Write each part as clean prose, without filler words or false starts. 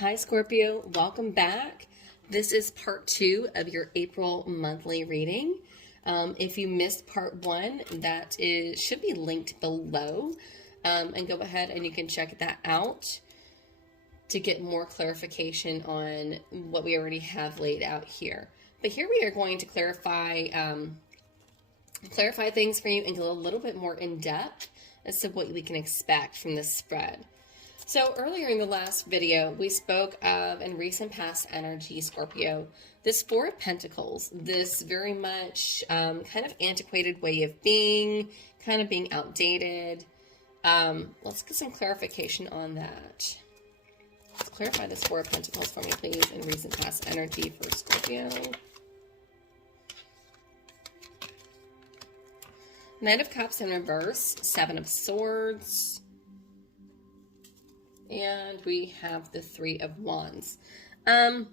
Hi Scorpio, welcome back. This is part 2 of your April monthly reading. If you missed part 1, should be linked below, and go ahead and you can check that out to get more clarification on what we already have laid out here. But here we are going to clarify things for you and go a little bit more in depth as to what we can expect from this spread. So earlier in the last video, we spoke of, in recent past energy, Scorpio, this Four of Pentacles, this very much kind of antiquated way of being, kind of being outdated. Let's get some clarification on that. Let's clarify this Four of Pentacles for me, please, in recent past energy for Scorpio. Knight of Cups in reverse, Seven of Swords. And we have the Three of Wands. With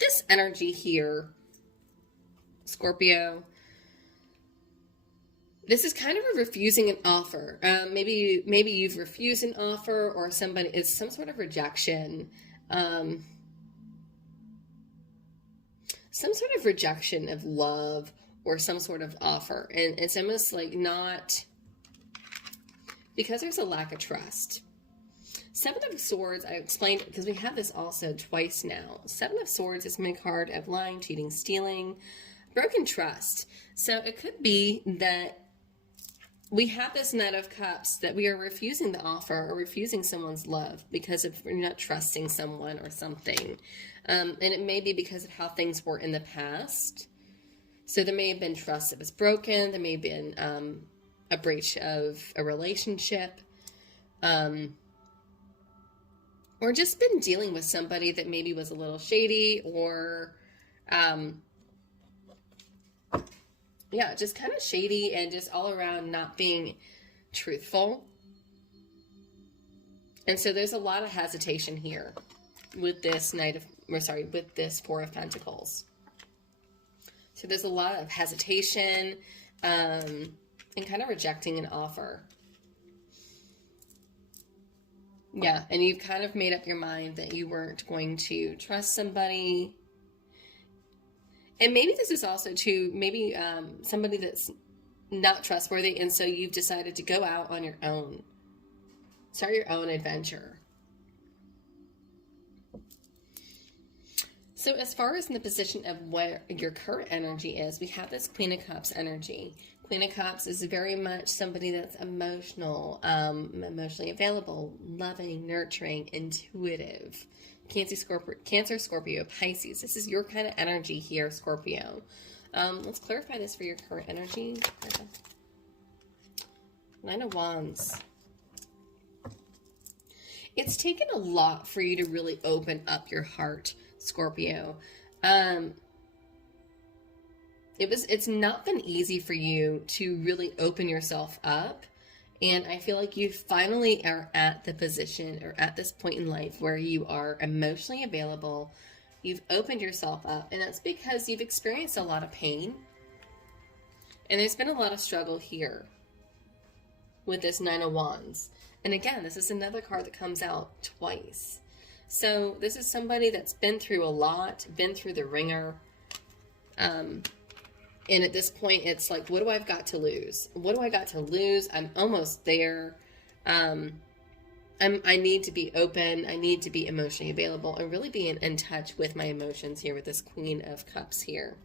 this energy here, Scorpio, this is kind of a refusing an offer. Maybe you've refused an offer, or somebody is some sort of rejection. Some sort of rejection of love or some sort of offer. And it's almost like not, because there's a lack of trust. Seven of Swords, I explained, because we have this also twice now. Seven of Swords is my card of lying, cheating, stealing, broken trust. So it could be that we have this Knight of Cups, that we are refusing the offer or refusing someone's love because of we're not trusting someone or something. And it may be because of how things were in the past. So there may have been trust that was broken. There may have been a breach of a relationship. Or just been dealing with somebody that maybe was a little shady, or, yeah, just kind of shady and just all around not being truthful. And so there's a lot of hesitation here with this with this Four of Pentacles. So there's a lot of hesitation, and kind of rejecting an offer. Yeah, and you've kind of made up your mind that you weren't going to trust somebody. And maybe this is also to maybe somebody that's not trustworthy, and so you've decided to go out on your own. Start your own adventure. So as far as in the position of where your current energy is, we have this Queen of Cups energy. Queen of Cups is very much somebody that's emotional, emotionally available, loving, nurturing, intuitive. Cancer, Scorpio, Pisces. This is your kind of energy here, Scorpio. Let's clarify this for your current energy. Nine of Wands. It's taken a lot for you to really open up your heart, Scorpio. It's not been easy for you to really open yourself up. And I feel like you finally are at the position or at this point in life where you are emotionally available. You've opened yourself up, and that's because you've experienced a lot of pain. And there's been a lot of struggle here with this Nine of Wands. And again, this is another card that comes out twice. So this is somebody that's been through a lot, been through the ringer. And at this point, it's like, what do I've got to lose? What do I got to lose? I'm almost there. I need to be open. I need to be emotionally available and really be in touch with my emotions here with this Queen of Cups here.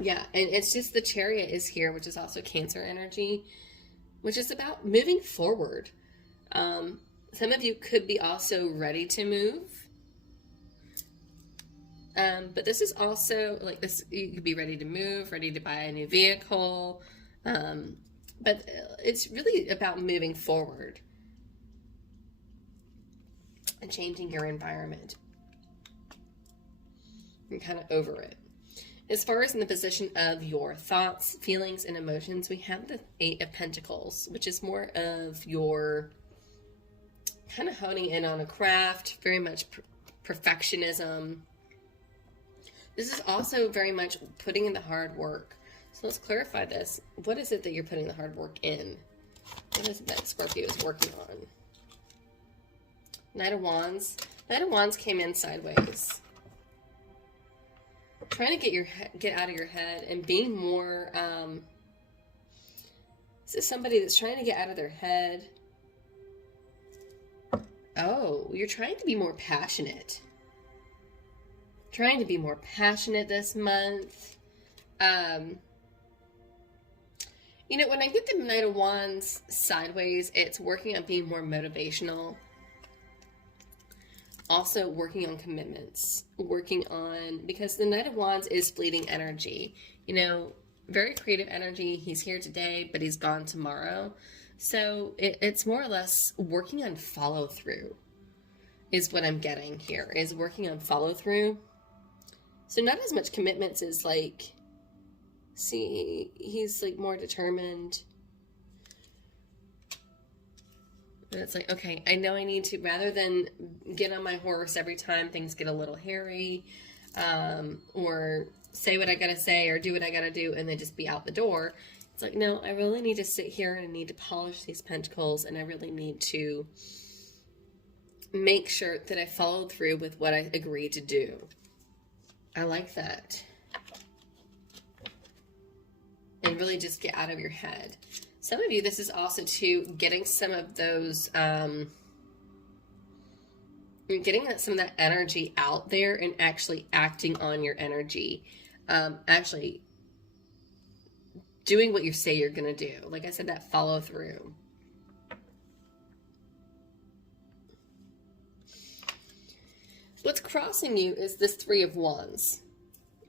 Yeah, and it's just the Chariot is here, which is also Cancer energy, which is about moving forward. Some of you could be also ready to move. But this is also like this, you could be ready to move, ready to buy a new vehicle. But it's really about moving forward and changing your environment. You're kind of over it. As far as in the position of your thoughts, feelings, and emotions, we have the Eight of Pentacles, which is more of your kind of honing in on a craft, very much perfectionism. This is also very much putting in the hard work. So let's clarify this. What is it that you're putting the hard work in? What is it that Scorpio is working on? Knight of Wands. Knight of Wands came in sideways. Trying to get out of your head and being more, is this somebody that's trying to get out of their head? Oh, you're trying to be more passionate. Trying to be more passionate this month. You know, when I get the Knight of Wands sideways, it's working on being more motivational. Also working on commitments. Working on, because the Knight of Wands is fleeting energy. You know, very creative energy. He's here today, but he's gone tomorrow. So it's more or less working on follow through is what I'm getting here, is working on follow through. So not as much commitments as like, see, he's like more determined. And it's like, okay, I know I need to, rather than get on my horse every time things get a little hairy, or say what I gotta say or do what I gotta do and then just be out the door. It's like, no, I really need to sit here and I need to polish these pentacles, and I really need to make sure that I follow through with what I agreed to do. I like that. And really just get out of your head. Some of you, this is also too, getting some of those, getting some of that energy out there and actually acting on your energy. Actually doing what you say you're going to do. Like I said, that follow through. What's crossing you is this Three of Wands.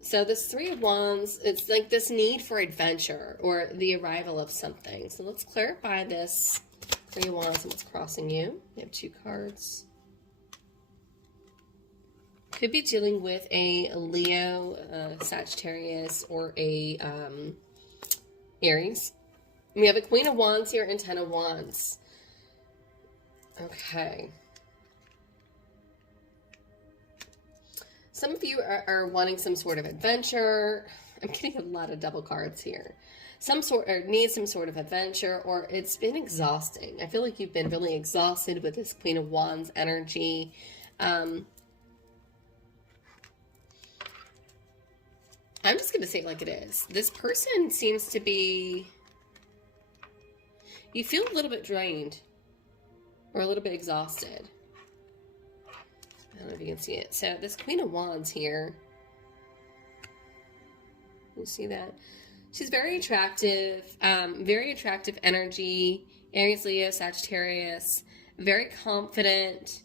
So this Three of Wands, it's like this need for adventure or the arrival of something. So let's clarify this Three of Wands and what's crossing you. We have 2 cards. Could be dealing with a Leo, Sagittarius, or a Aries. We have a Queen of Wands here and 10 of Wands. Okay. Some of you are wanting some sort of adventure. I'm getting a lot of double cards here. Need some sort of adventure, or it's been exhausting. I feel like you've been really exhausted with this Queen of Wands energy. I'm just going to say it like it is. This person seems to be, you feel a little bit drained or a little bit exhausted. I don't know if you can see it. So this Queen of Wands here, you see that? She's very attractive energy, Aries, Leo, Sagittarius, very confident,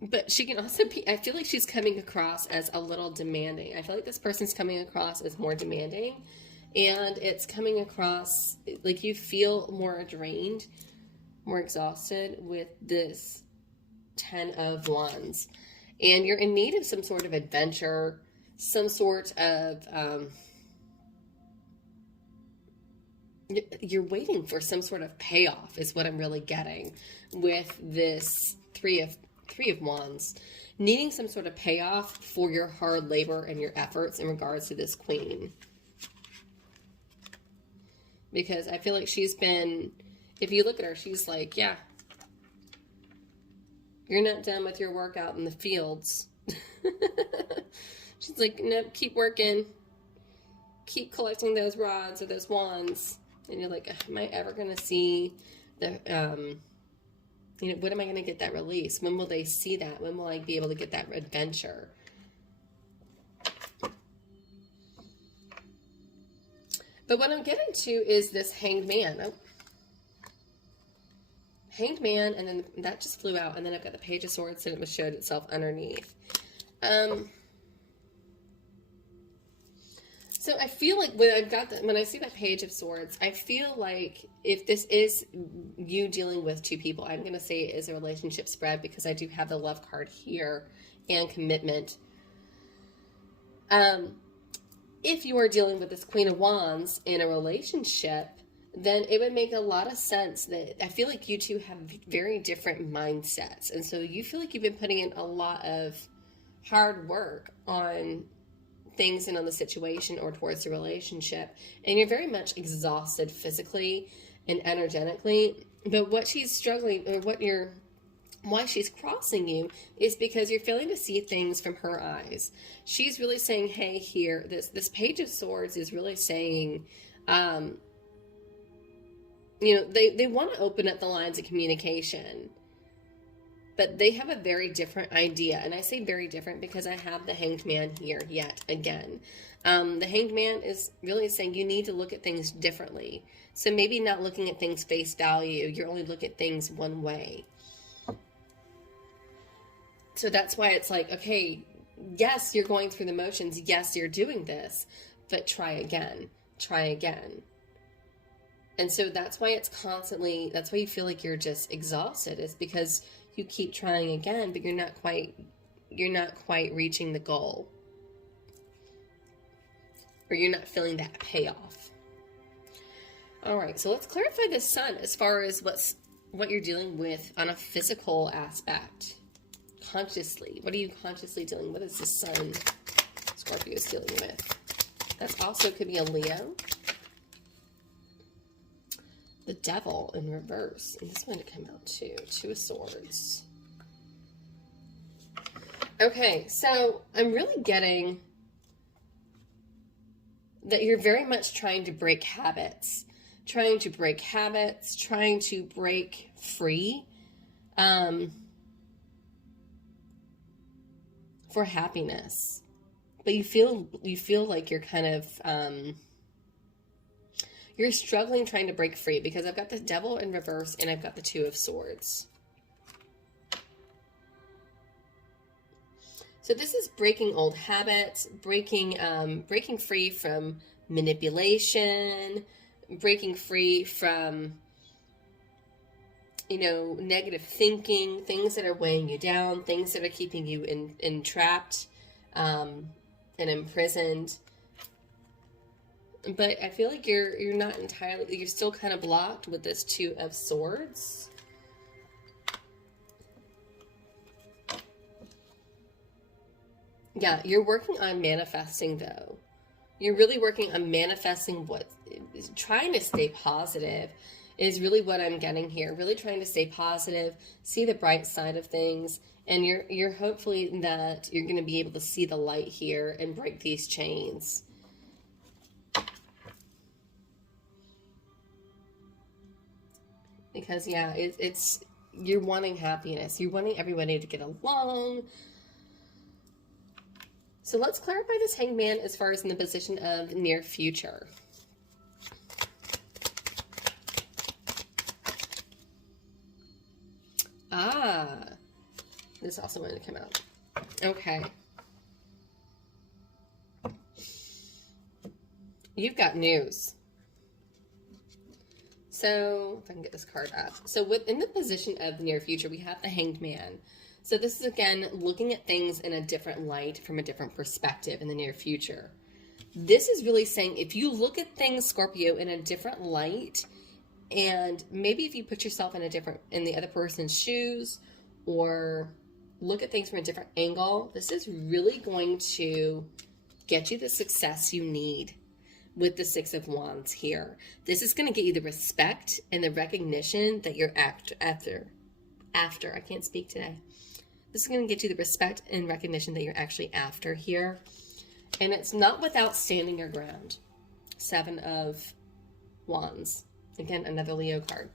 but she can also be, I feel like she's coming across as a little demanding. I feel like this person's coming across as more demanding, and it's coming across like you feel more drained, more exhausted with this 10 of Wands. And you're in need of some sort of adventure, some sort of, you're waiting for some sort of payoff is what I'm really getting with this three of Wands. Needing some sort of payoff for your hard labor and your efforts in regards to this Queen. Because I feel like she's been, if you look at her, she's like, yeah, you're not done with your work out in the fields. She's like, nope, keep working. Keep collecting those rods or those wands. And you're like, am I ever going to see the, when am I going to get that release? When will they see that? When will I be able to get that adventure? But what I'm getting to is this Hanged Man. Oh. Hanged Man, and then that just flew out, and then I've got the Page of Swords, and it showed itself underneath. So I feel like when I see that Page of Swords, I feel like if this is you dealing with two people, I'm going to say it is a relationship spread because I do have the love card here and commitment. If you are dealing with this Queen of Wands in a relationship, then it would make a lot of sense that I feel like you two have very different mindsets. And so you feel like you've been putting in a lot of hard work on things and on the situation or towards the relationship. And you're very much exhausted physically and energetically. But what she's struggling, or why she's crossing you, is because you're failing to see things from her eyes. She's really saying, hey, here, this Page of Swords is really saying, you know, they want to open up the lines of communication, but they have a very different idea. And I say very different because I have the Hanged Man here yet again. The Hanged Man is really saying you need to look at things differently. So maybe not looking at things face value, you're only looking at things one way. So that's why it's like, okay, yes, you're going through the motions. Yes, you're doing this, but try again, try again. And so that's why it's constantly, that's why you feel like you're just exhausted, is because you keep trying again, but you're not quite reaching the goal. Or you're not feeling that payoff. All right, so let's clarify the Sun as far as what you're dealing with on a physical aspect. Consciously. What are you consciously dealing with? What is the Sun Scorpio is dealing with? That also could be a Leo. The Devil in reverse. And this is going to come out too. Two of Swords. Okay, so I'm really getting that you're very much trying to break habits. Trying to break habits. Trying to break free. For happiness. But you feel like you're kind of you're struggling trying to break free, because I've got the Devil in reverse and I've got the Two of Swords. So this is breaking old habits, breaking free from manipulation, breaking free from, you know, negative thinking, things that are weighing you down, things that are keeping you entrapped and imprisoned. But I feel like you're not entirely, you're still kind of blocked with this Two of Swords. Yeah, you're working on manifesting though. You're really working on manifesting trying to stay positive is really what I'm getting here. Really trying to stay positive, see the bright side of things, and you're hopefully that you're going to be able to see the light here and break these chains. Because yeah, it's you're wanting happiness. You're wanting everybody to get along. So let's clarify this Hanged Man as far as in the position of near future. Ah, this also wanted to come out. Okay. You've got news. So, if I can get this card up. So, within the position of near future, we have the Hanged Man. So, this is, again, looking at things in a different light, from a different perspective in the near future. This is really saying, if you look at things, Scorpio, in a different light, and maybe if you put yourself in the other person's shoes, or look at things from a different angle, this is really going to get you the success you need. With the Six of Wands here, this is going to get you the respect and the recognition that you're after. I can't speak today. This is going to get you the respect and recognition that you're actually after here. And it's not without standing your ground. Seven of Wands. Again, another Leo card.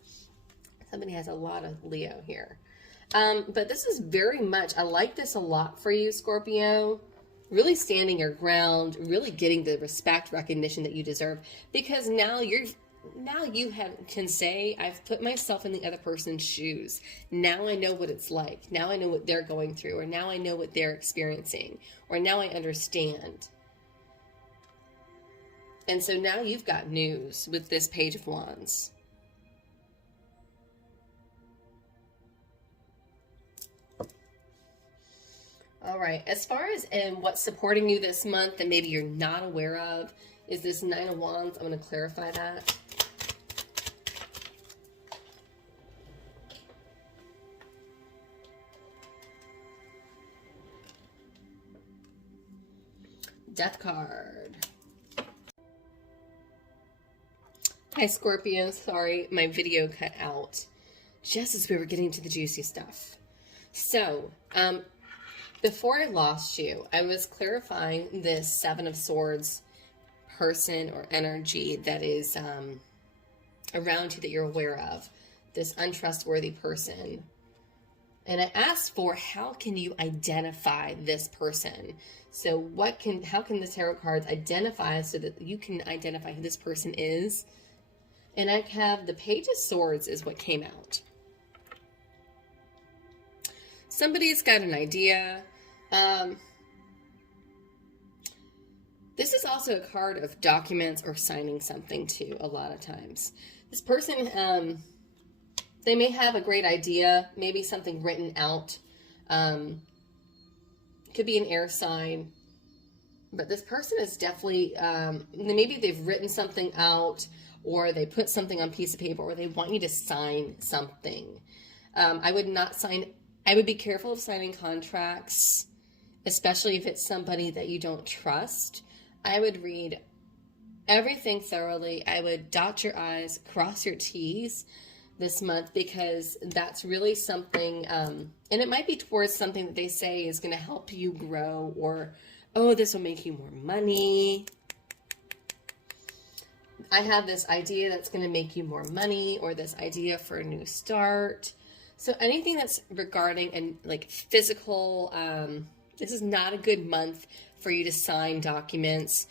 Somebody has a lot of Leo here. But this is very much, I like this a lot for you, Scorpio. Really standing your ground, really getting the respect, recognition that you deserve, because now you can say, I've put myself in the other person's shoes. Now I know what it's like. Now I know what they're going through, or now I know what they're experiencing, or now I understand. And so now you've got news with this Page of Wands. All right, as far as what's supporting you this month that maybe you're not aware of, is this Nine of Wands. I'm going to clarify that. Death card. Hi, Scorpio. Sorry, my video cut out. just as we were getting to the juicy stuff. So, before I lost you, I was clarifying this Seven of Swords person or energy that is around you that you're aware of, this untrustworthy person. And I asked for, how can you identify this person? So how can the tarot cards identify so that you can identify who this person is? And I have the Page of Swords is what came out. Somebody's got an idea. This is also a card of documents or signing something too, a lot of times. This person, they may have a great idea, maybe something written out. Could be an air sign. But this person is definitely, maybe they've written something out, or they put something on a piece of paper, or they want you to sign something. I would be careful of signing contracts, especially if it's somebody that you don't trust. I would read everything thoroughly. I would dot your I's, cross your T's this month, because that's really something, and it might be towards something that they say is going to help you grow, or, oh, this will make you more money. I have this idea that's going to make you more money, or this idea for a new start. So anything that's regarding and like physical, this is not a good month for you to sign documents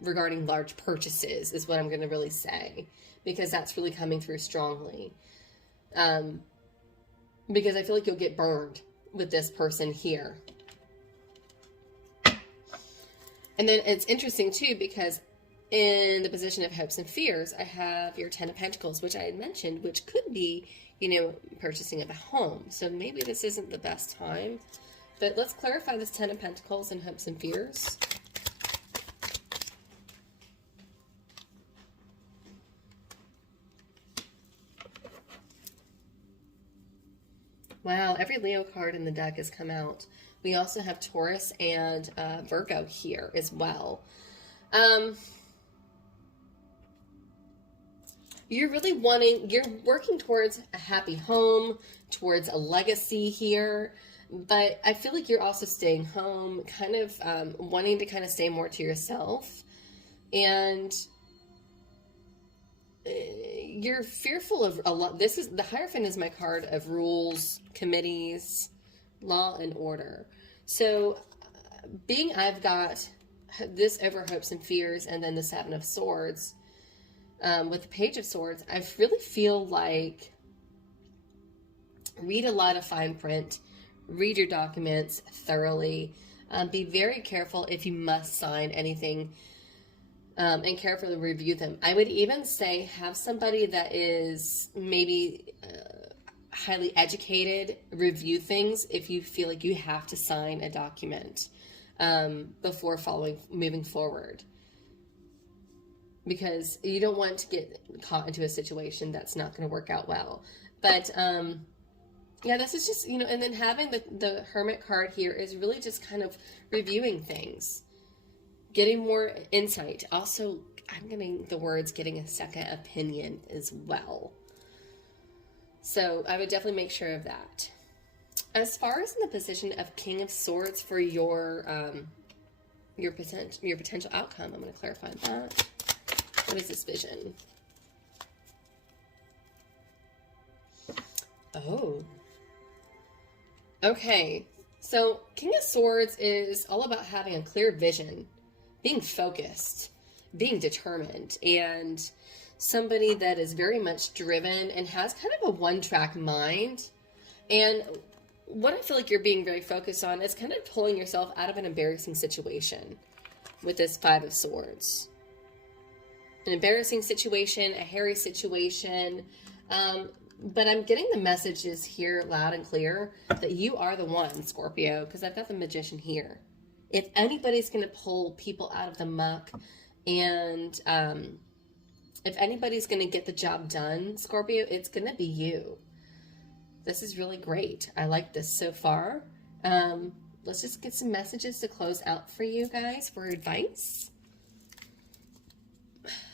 regarding large purchases, is what I'm going to really say, because that's really coming through strongly. Because I feel like you'll get burned with this person here. And then it's interesting too, because in the position of hopes and fears, I have your Ten of Pentacles, which I had mentioned, which could be, you know, purchasing of a home. So maybe this isn't the best time. But let's clarify this Ten of Pentacles and hopes and fears. Wow, every Leo card in the deck has come out. We also have Taurus and Virgo here as well. You're working towards a happy home, towards a legacy here, but I feel like you're also staying home, kind of wanting to kind of stay more to yourself, and you're fearful of a lot. The Hierophant is my card of rules, committees, law and order. So I've got this over hopes and fears, and then the Seven of Swords. With the Page of Swords, I really feel like read a lot of fine print, read your documents thoroughly, be very careful if you must sign anything, and carefully review them. I would even say have somebody that is maybe highly educated review things if you feel like you have to sign a document before moving forward. Because you don't want to get caught into a situation that's not going to work out well. But, yeah, this is just, and then having the Hermit card here is really just kind of reviewing things. Getting more insight. Also, I'm getting the words getting a second opinion as well. So I would definitely make sure of that. As far as in the position of King of Swords for your potential outcome, I'm going to clarify that. What is this vision? Oh. Okay. So King of Swords is all about having a clear vision, being focused, being determined, and somebody that is very much driven and has kind of a one-track mind. And what I feel like you're being very focused on is kind of pulling yourself out of an embarrassing situation with this Five of Swords. An embarrassing situation, a hairy situation, but I'm getting the messages here loud and clear that you are the one, Scorpio, because I've got the Magician here. If anybody's going to pull people out of the muck, and if anybody's going to get the job done, Scorpio, it's going to be you. This is really great. I like this so far. Let's just get some messages to close out for you guys for advice.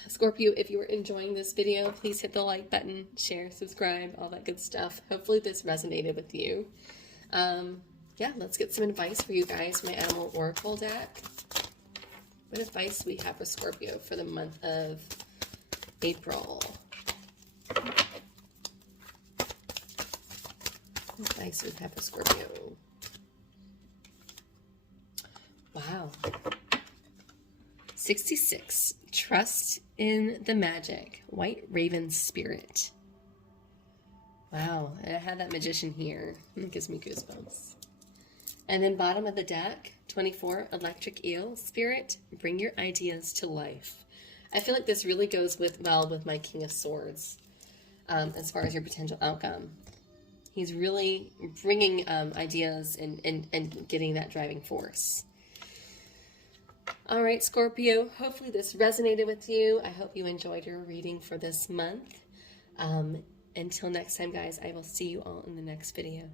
Scorpio, if you are enjoying this video, please hit the like button, share, subscribe, all that good stuff. Hopefully this resonated with you. Yeah, let's get some advice for you guys. My Animal Oracle deck. What advice we have for Scorpio for the month of April? What advice we have for Scorpio? Wow. 66. Trust in the magic. White Raven Spirit. Wow. I had that Magician here. It gives me goosebumps. And then bottom of the deck, 24, Electric Eel Spirit, bring your ideas to life. I feel like this really goes well with my King of Swords as far as your potential outcome. He's really bringing ideas and getting that driving force. All right, Scorpio, hopefully this resonated with you. I hope you enjoyed your reading for this month. Until next time, guys, I will see you all in the next video.